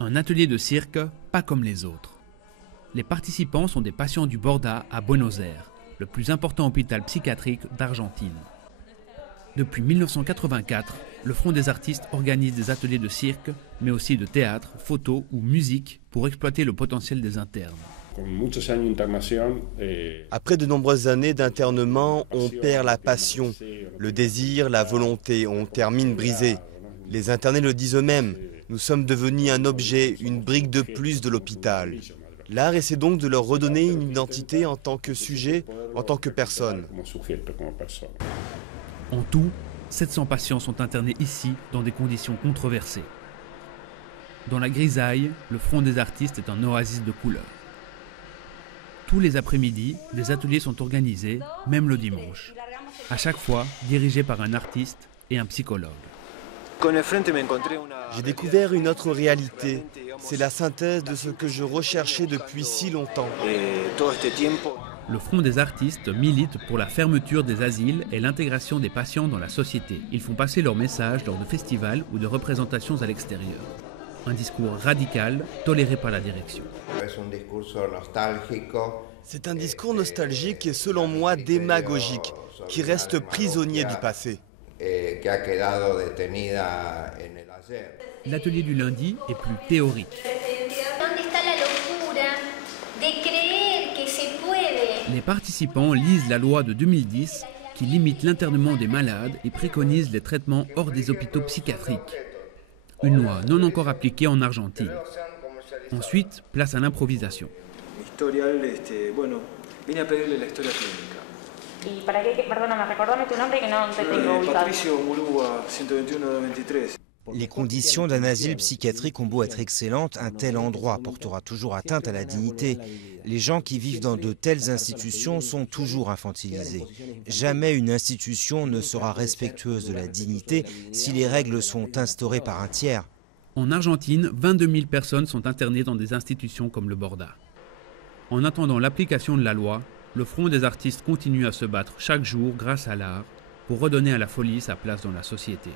Un atelier de cirque pas comme les autres. Les participants sont des patients du Borda à Buenos Aires, le plus important hôpital psychiatrique d'Argentine. Depuis 1984, le Front des artistes organise des ateliers de cirque, mais aussi de théâtre, photo ou musique pour exploiter le potentiel des internes. Après de nombreuses années d'internement, on perd la passion, le désir, la volonté, on termine brisé. Les internés le disent eux-mêmes, nous sommes devenus un objet, une brique de plus de l'hôpital. L'art essaie donc de leur redonner une identité en tant que sujet, en tant que personne. En tout, 700 patients sont internés ici dans des conditions controversées. Dans la grisaille, le Front des artistes est un oasis de couleurs. Tous les après-midi, des ateliers sont organisés, même le dimanche. À chaque fois, dirigés par un artiste et un psychologue. J'ai découvert une autre réalité. C'est la synthèse de ce que je recherchais depuis si longtemps. Le Front des artistes milite pour la fermeture des asiles et l'intégration des patients dans la société. Ils font passer leur message lors de festivals ou de représentations à l'extérieur. Un discours radical, toléré par la direction. C'est un discours nostalgique et selon moi démagogique, qui reste prisonnier du passé. L'atelier du lundi est plus théorique. Les participants lisent la loi de 2010 qui limite l'internement des malades et préconise les traitements hors des hôpitaux psychiatriques. Une loi non encore appliquée en Argentine. Ensuite, place à l'improvisation. Les conditions d'un asile psychiatrique ont beau être excellentes, un tel endroit portera toujours atteinte à la dignité. Les gens qui vivent dans de telles institutions sont toujours infantilisés. Jamais une institution ne sera respectueuse de la dignité si les règles sont instaurées par un tiers. En Argentine, 22 000 personnes sont internées dans des institutions comme le Borda. En attendant l'application de la loi, le Front des artistes continue à se battre chaque jour grâce à l'art pour redonner à la folie sa place dans la société.